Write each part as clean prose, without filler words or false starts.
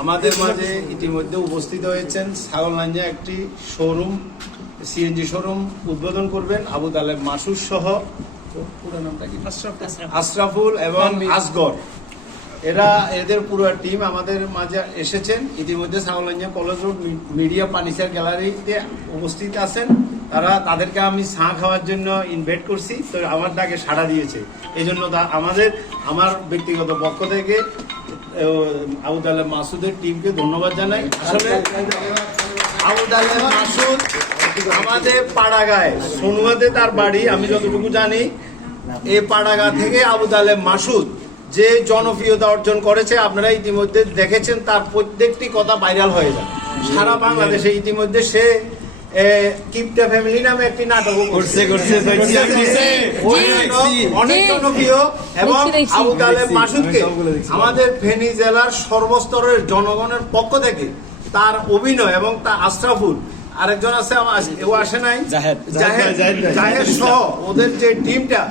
আমাদের মাঝে ইতিমধ্যে উপস্থিত হয়েছেন ছাগলনাইয়া একটি শোরুম সিএনজি শোরুম উদ্বোধন করবেন আবু তালেব মাসুদ সহ পুরো নামটা কি আশরাফুল এবং আসগর। এদের পুরো টিম আমাদের মাঝে এসেছেন। ইতিমধ্যে ছাগলনাইয়া কলেজ রোড মিডিয়া পানিসার গ্যালারিতে উপস্থিত আছেন। তাদেরকে আমি চা খাওয়ার জন্য ইনভাইট করছি, তো আমার ডাকে সাড়া দিয়েছে। এই জন্য আমার ব্যক্তিগত পক্ষ থেকে আবু তালেব মাসুদের টিমকে ধন্যবাদ জানাই। আসলে আবু তালেব মাসুদ আমাদের পাড়াগায় সোনুয়াতে তার বাড়ি, আমি যতটুকু জানি এই পাড়াগা থেকে আবু তালেব মাসুদ যে জনপ্রিয়তা অর্জন করেছে আপনারা ইতিমধ্যে দেখেছেন। তার প্রত্যেকটি কথা ভাইরাল হয়ে যায় সারা বাংলাদেশে। ইতিমধ্যে সে কিপটা ফ্যামিলি নামে একটি নাটক করছে অনেক জনপ্রিয়। এবং আবু তালেব মাসুদকে আমাদের ফেনী জেলার সর্বস্তরের জনগণের পক্ষ থেকে তার অভিনয় এবং তার আশরাফুল আরেকজন আছে ও আসে নাই জাহেদ সহ ওদের যে টিমটা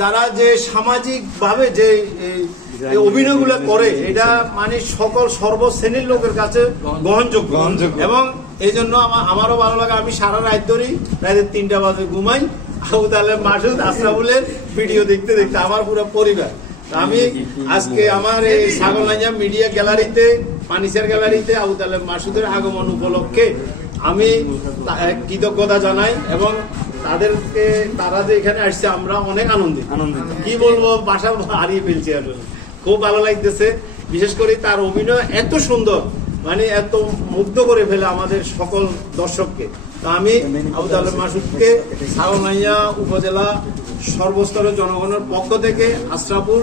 যারা যে সামাজিক ভাবে যে অভিনয়গুলো করে এটা মানে সকল সর্বশ্রেণীর লোকের কাছে গ্রহণযোগ্য। এবং এই জন্য আমারও ভালো লাগে। আমি সারা রাত ধরি রাতে 3টা বাজে ঘুমাই আবু তালেব মাসুদ আশরাফুলের ভিডিও দেখতে দেখতে আমার পুরো পরিবার। আমি আজকে আমার এই ছাগলনাইয়া মিডিয়া গ্যালারিতে পানিসার গ্যালারিতে আবু তালেব মাসুদের আগমন উপলক্ষে আমি কৃতজ্ঞতা জানাই এবং তারা যে এখানে আসছে আমরা অনেক আনন্দিত। কি বলবো, বাসা হারিয়ে ফেলছি। আসলে খুব ভালো লাগতেছে। বিশেষ করে তার অভিনয় এত সুন্দর, মানে এত মুগ্ধ করে ফেলে আমাদের সকল দর্শককে। তা আমি আবু তালেব মাসুদকে ছাগলনাইয়া উপজেলা সর্বস্তরের জনগণের পক্ষ থেকে আশরাফুল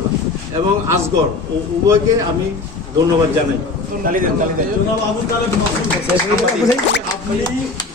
এবং আসগর উভয়কে আমি ধন্যবাদ জানাই।